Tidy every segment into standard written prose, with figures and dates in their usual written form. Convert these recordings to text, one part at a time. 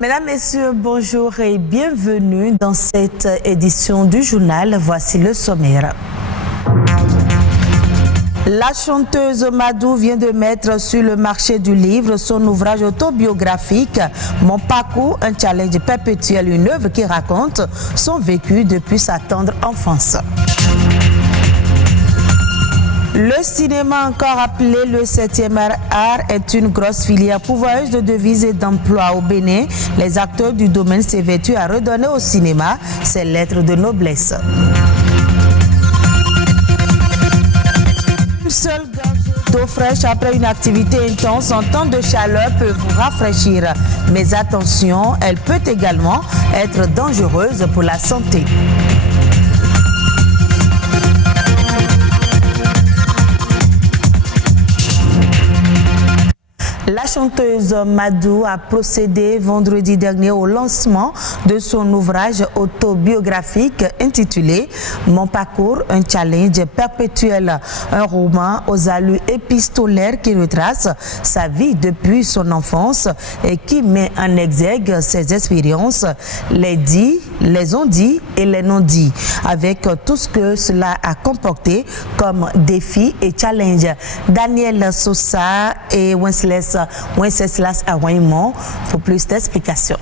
Mesdames, Messieurs, bonjour et bienvenue dans cette édition du journal. Voici le sommaire. La chanteuse Madou vient de mettre sur le marché du livre son ouvrage autobiographique « Mon parcours, un challenge perpétuel », une œuvre qui raconte son vécu depuis sa tendre enfance. Le cinéma, encore appelé le 7e art, est une grosse filière pourvoyeuse de devises et d'emplois au Bénin. Les acteurs du domaine s'évertuent à redonner au cinéma ses lettres de noblesse. Une seule gorgée d'eau fraîche après une activité intense en temps de chaleur peut vous rafraîchir. Mais attention, elle peut également être dangereuse pour la santé. La chanteuse Madou a procédé vendredi dernier au lancement de son ouvrage autobiographique intitulé « Mon parcours, un challenge perpétuel », un roman aux allures épistolaires qui retrace sa vie depuis son enfance et qui met en exergue ses expériences, les dits, les on-dits et les non-dits, avec tout ce que cela a comporté comme défis et challenges. Daniel Sosa et Wenceslas Awaimon pour plus d'explications.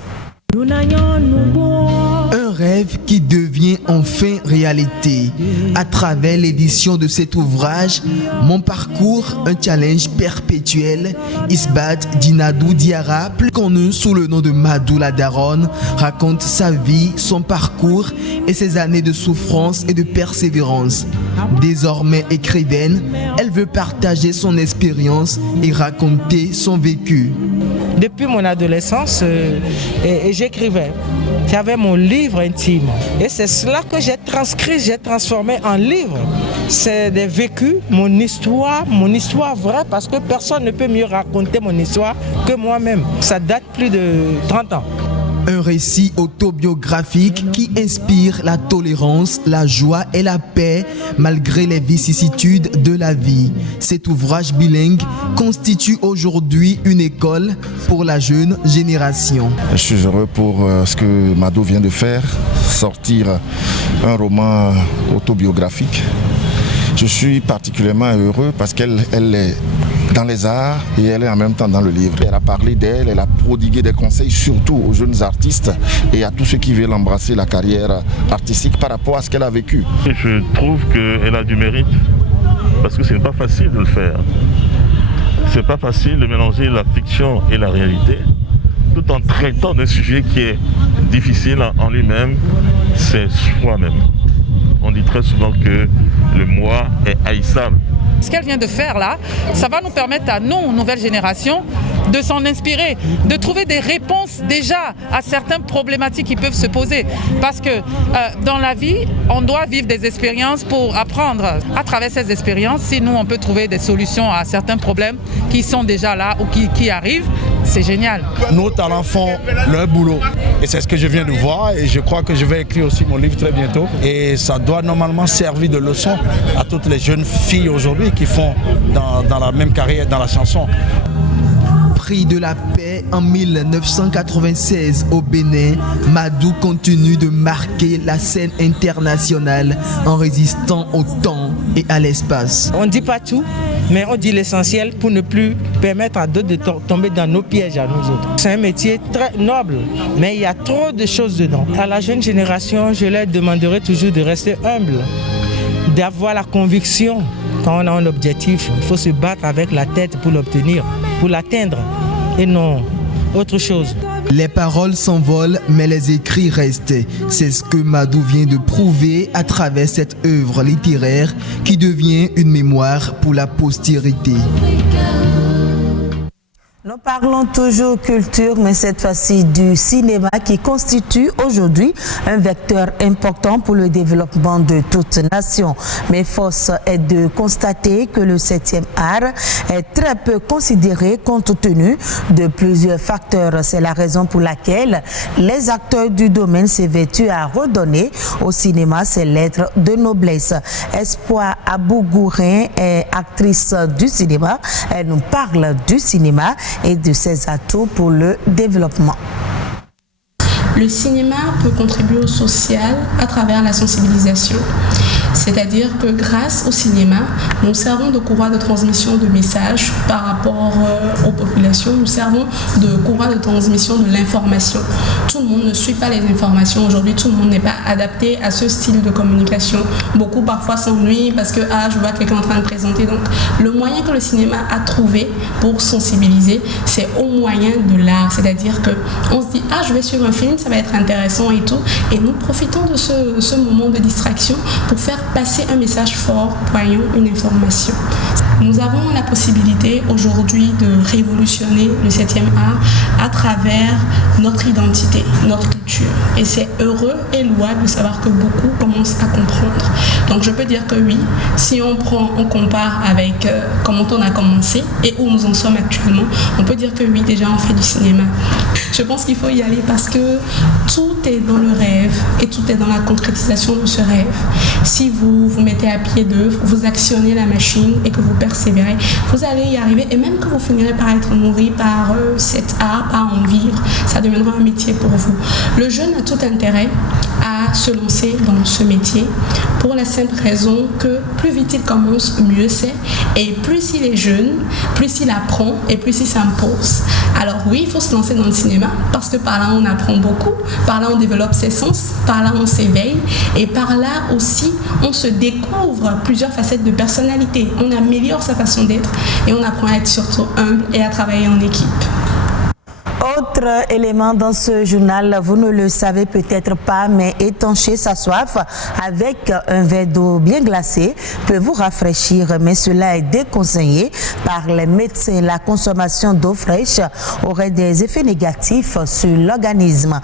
Un rêve qui devient enfin réalité. À travers l'édition de cet ouvrage, Mon parcours, un challenge perpétuel, Isbat Dinadou Diarra, plus connu sous le nom de Madou la Daronne, raconte sa vie, son parcours et ses années de souffrance et de persévérance. Désormais écrivaine, elle veut partager son expérience et raconter son vécu. Depuis mon adolescence, j'écrivais. J'avais mon livre intime. Et c'est cela que j'ai transcrit, j'ai transformé en livre. C'est des vécus, mon histoire vraie, parce que personne ne peut mieux raconter mon histoire que moi-même. Ça date plus de 30 ans. Un récit autobiographique qui inspire la tolérance, la joie et la paix malgré les vicissitudes de la vie. Cet ouvrage bilingue constitue aujourd'hui une école pour la jeune génération. Je suis heureux pour ce que Madou vient de faire, sortir un roman autobiographique. Je suis particulièrement heureux parce qu'elle est dans les arts et elle est en même temps dans le livre. Elle a parlé d'elle, elle a prodigué des conseils surtout aux jeunes artistes et à tous ceux qui veulent embrasser la carrière artistique par rapport à ce qu'elle a vécu. Je trouve qu'elle a du mérite parce que ce n'est pas facile de le faire. C'est pas facile de mélanger la fiction et la réalité tout en traitant d'un sujet qui est difficile en lui-même, c'est soi-même. On dit très souvent que le moi est haïssable. Ce qu'elle vient de faire là, ça va nous permettre à nous, nouvelle génération, de s'en inspirer, de trouver des réponses déjà à certaines problématiques qui peuvent se poser. Parce que dans la vie, on doit vivre des expériences pour apprendre. À travers ces expériences, si nous, on peut trouver des solutions à certains problèmes qui sont déjà là ou qui arrivent, c'est génial. Nos talents font leur boulot. Et c'est ce que je viens de voir et je crois que je vais écrire aussi mon livre très bientôt. Et ça doit normalement servir de leçon à toutes les jeunes filles aujourd'hui qui font dans la même carrière, dans la chanson. Prix de la paix en 1996 au Bénin, Madou continue de marquer la scène internationale en résistant au temps et à l'espace. On ne dit pas tout, mais on dit l'essentiel pour ne plus permettre à d'autres de tomber dans nos pièges à nous autres. C'est un métier très noble, mais il y a trop de choses dedans. À la jeune génération, je leur demanderai toujours de rester humble, d'avoir la conviction. Quand on a un objectif, il faut se battre avec la tête pour l'obtenir, pour l'atteindre, et non autre chose. Les paroles s'envolent, mais les écrits restent. C'est ce que Madou vient de prouver à travers cette œuvre littéraire qui devient une mémoire pour la postérité. Nous parlons toujours culture, mais cette fois-ci du cinéma qui constitue aujourd'hui un vecteur important pour le développement de toute nation. Mais force est de constater que le 7e art est très peu considéré compte tenu de plusieurs facteurs. C'est la raison pour laquelle les acteurs du domaine s'évertuent à redonner au cinéma ses lettres de noblesse. Espoir Abougourin est actrice du cinéma. Elle nous parle du cinéma et de ses atouts pour le développement. Le cinéma peut contribuer au social à travers la sensibilisation. C'est-à-dire que grâce au cinéma, nous servons de courroie de transmission de messages par rapport aux populations. Nous servons de courroie de transmission de l'information. Tout le monde ne suit pas les informations aujourd'hui. Tout le monde n'est pas adapté à ce style de communication. Beaucoup parfois s'ennuient parce que je vois quelqu'un en train de présenter. Donc le moyen que le cinéma a trouvé pour sensibiliser, c'est au moyen de l'art. C'est-à-dire qu'on se dit je vais suivre un film, ça va être intéressant et tout. Et nous profitons de ce moment de distraction pour faire passer un message fort, voyons, une information. Nous avons la possibilité aujourd'hui de révolutionner le 7e art à travers notre identité, notre culture. Et c'est heureux et louable de savoir que beaucoup commencent à comprendre. Donc je peux dire que oui, si on compare avec comment on a commencé et où nous en sommes actuellement, on peut dire que oui, déjà on fait du cinéma. Je pense qu'il faut y aller parce que tout est dans le rêve et tout est dans la concrétisation de ce rêve. Si vous vous mettez à pied d'œuvre, vous actionnez la machine et que vous persévérez, vous allez y arriver et même que vous finirez par être nourri par cet art, par en vivre, ça deviendra un métier pour vous. Le jeune a tout intérêt à se lancer dans ce métier pour la simple raison que plus vite il commence, mieux c'est. Et plus il est jeune, plus il apprend et plus il s'impose. Alors oui, il faut se lancer dans le cinéma parce que par là on apprend beaucoup, par là on développe ses sens, par là on s'éveille et par là aussi on se découvre plusieurs facettes de personnalité. On améliore sa façon d'être et on apprend à être surtout humble et à travailler en équipe. Autre élément dans ce journal, vous ne le savez peut-être pas, mais étancher sa soif avec un verre d'eau bien glacée peut vous rafraîchir, mais cela est déconseillé par les médecins. La consommation d'eau fraîche aurait des effets négatifs sur l'organisme,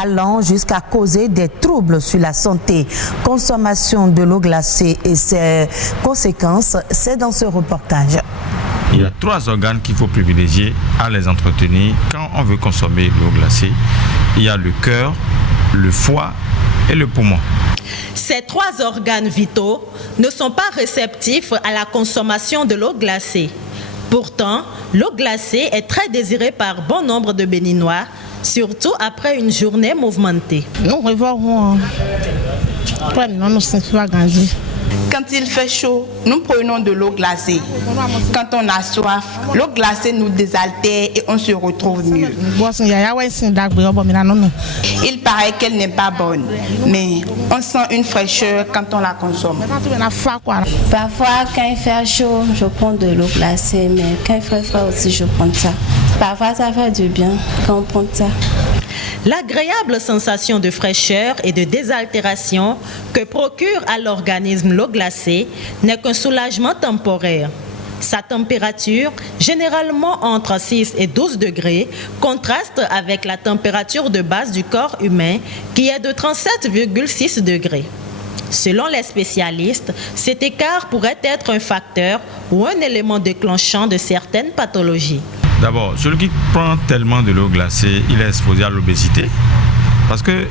allant jusqu'à causer des troubles sur la santé. Consommation de l'eau glacée et ses conséquences, c'est dans ce reportage. Il y a 3 organes qu'il faut privilégier à les entretenir quand on veut consommer l'eau glacée. Il y a le cœur, le foie et le poumon. Ces 3 organes vitaux ne sont pas réceptifs à la consommation de l'eau glacée. Pourtant, l'eau glacée est très désirée par bon nombre de Béninois, surtout après une journée mouvementée. Quand il fait chaud, nous prenons de l'eau glacée. Quand on a soif, l'eau glacée nous désaltère et on se retrouve mieux. Il paraît qu'elle n'est pas bonne, mais on sent une fraîcheur quand on la consomme. Parfois, quand il fait chaud, je prends de l'eau glacée, mais quand il fait froid aussi, je prends ça. Parfois, ça fait du bien quand on prend ça. L'agréable sensation de fraîcheur et de désaltération que procure à l'organisme l'eau glacée n'est qu'un soulagement temporaire. Sa température, généralement entre 6 et 12 degrés, contraste avec la température de base du corps humain qui est de 37,6 degrés. Selon les spécialistes, cet écart pourrait être un facteur ou un élément déclenchant de certaines pathologies. D'abord, celui qui prend tellement de l'eau glacée, il est exposé à l'obésité. Parce que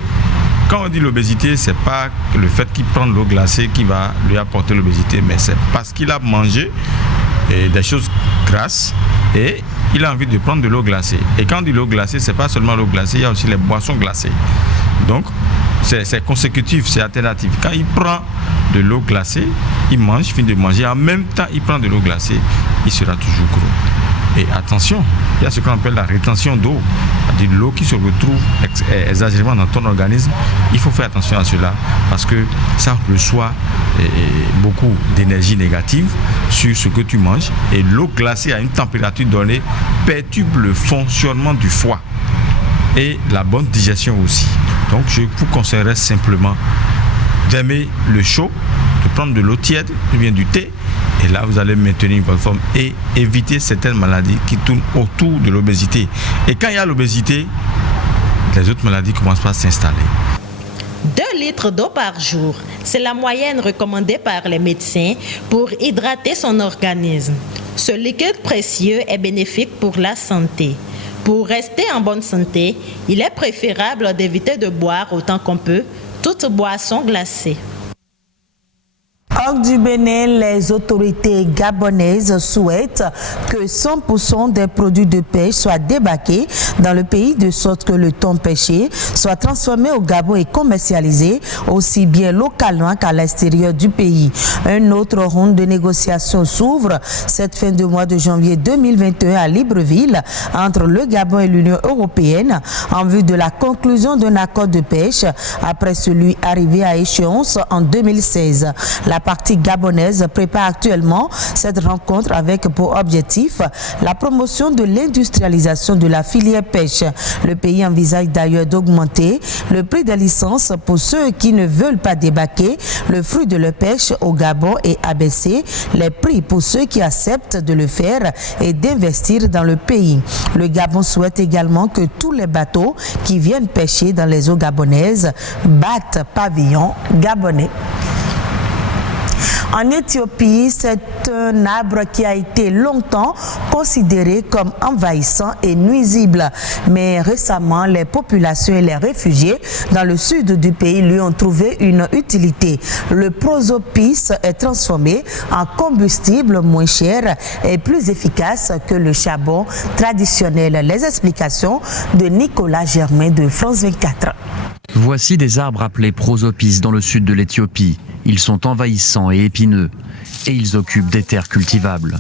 quand on dit l'obésité, ce n'est pas le fait qu'il prend de l'eau glacée qui va lui apporter l'obésité, mais c'est parce qu'il a mangé des choses grasses et il a envie de prendre de l'eau glacée. Et quand on dit l'eau glacée, ce n'est pas seulement l'eau glacée, il y a aussi les boissons glacées. Donc, c'est consécutif, c'est alternatif. Quand il prend de l'eau glacée, il mange, il finit de manger, en même temps il prend de l'eau glacée, il sera toujours gros. Et attention, il y a ce qu'on appelle la rétention d'eau, c'est-à-dire l'eau qui se retrouve exagérément dans ton organisme. Il faut faire attention à cela parce que ça reçoit beaucoup d'énergie négative sur ce que tu manges. Et l'eau glacée à une température donnée perturbe le fonctionnement du foie et la bonne digestion aussi. Donc je vous conseillerais simplement d'aimer le chaud, de prendre de l'eau tiède ou bien du thé. Et là, vous allez maintenir votre forme et éviter certaines maladies qui tournent autour de l'obésité. Et quand il y a l'obésité, les autres maladies commencent à s'installer. 2 litres d'eau par jour, c'est la moyenne recommandée par les médecins pour hydrater son organisme. Ce liquide précieux est bénéfique pour la santé. Pour rester en bonne santé, il est préférable d'éviter de boire autant qu'on peut toute boisson glacée. bord du Bénin, les autorités gabonaises souhaitent que 100% des produits de pêche soient débarqués dans le pays de sorte que le thon pêché soit transformé au Gabon et commercialisé aussi bien localement qu'à l'extérieur du pays. Un autre round de négociations s'ouvre cette fin de mois de janvier 2021 à Libreville entre le Gabon et l'Union européenne en vue de la conclusion d'un accord de pêche après celui arrivé à échéance en 2016. La partie gabonaise prépare actuellement cette rencontre avec pour objectif la promotion de l'industrialisation de la filière pêche. Le pays envisage d'ailleurs d'augmenter le prix des licences pour ceux qui ne veulent pas débarquer le fruit de leur pêche au Gabon et abaisser les prix pour ceux qui acceptent de le faire et d'investir dans le pays. Le Gabon souhaite également que tous les bateaux qui viennent pêcher dans les eaux gabonaises battent pavillon gabonais. En Éthiopie, c'est un arbre qui a été longtemps considéré comme envahissant et nuisible. Mais récemment, les populations et les réfugiés dans le sud du pays lui ont trouvé une utilité. Le prosopis est transformé en combustible moins cher et plus efficace que le charbon traditionnel. Les explications de Nicolas Germain de France 24. Voici des arbres appelés prosopis dans le sud de l'Éthiopie. Ils sont envahissants et épineux et ils occupent des terres cultivables.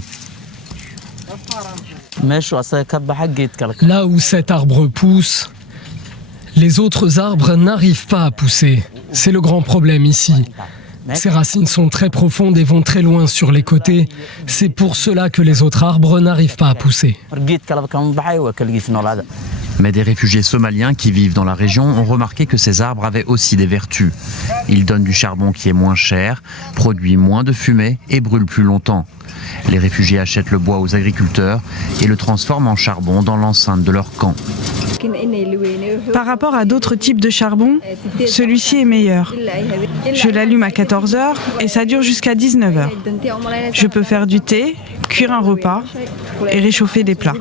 Là où cet arbre pousse, les autres arbres n'arrivent pas à pousser. C'est le grand problème ici. Ses racines sont très profondes et vont très loin sur les côtés. C'est pour cela que les autres arbres n'arrivent pas à pousser. Mais des réfugiés somaliens qui vivent dans la région ont remarqué que ces arbres avaient aussi des vertus. Ils donnent du charbon qui est moins cher, produit moins de fumée et brûle plus longtemps. Les réfugiés achètent le bois aux agriculteurs et le transforment en charbon dans l'enceinte de leur camp. Par rapport à d'autres types de charbon, celui-ci est meilleur. Je l'allume à 14h et ça dure jusqu'à 19h. Je peux faire du thé, cuire un repas et réchauffer des plats.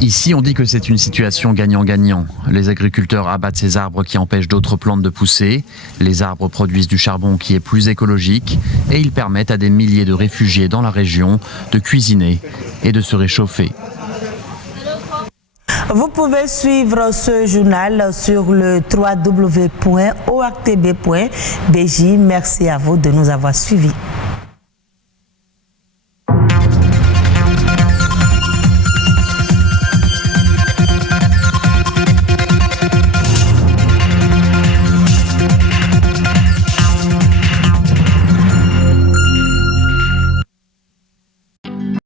Ici, on dit que c'est une situation gagnant-gagnant. Les agriculteurs abattent ces arbres qui empêchent d'autres plantes de pousser. Les arbres produisent du charbon qui est plus écologique et ils permettent à des milliers de réfugiés dans la région de cuisiner et de se réchauffer. Vous pouvez suivre ce journal sur le www.ortb.bj. Merci à vous de nous avoir suivis.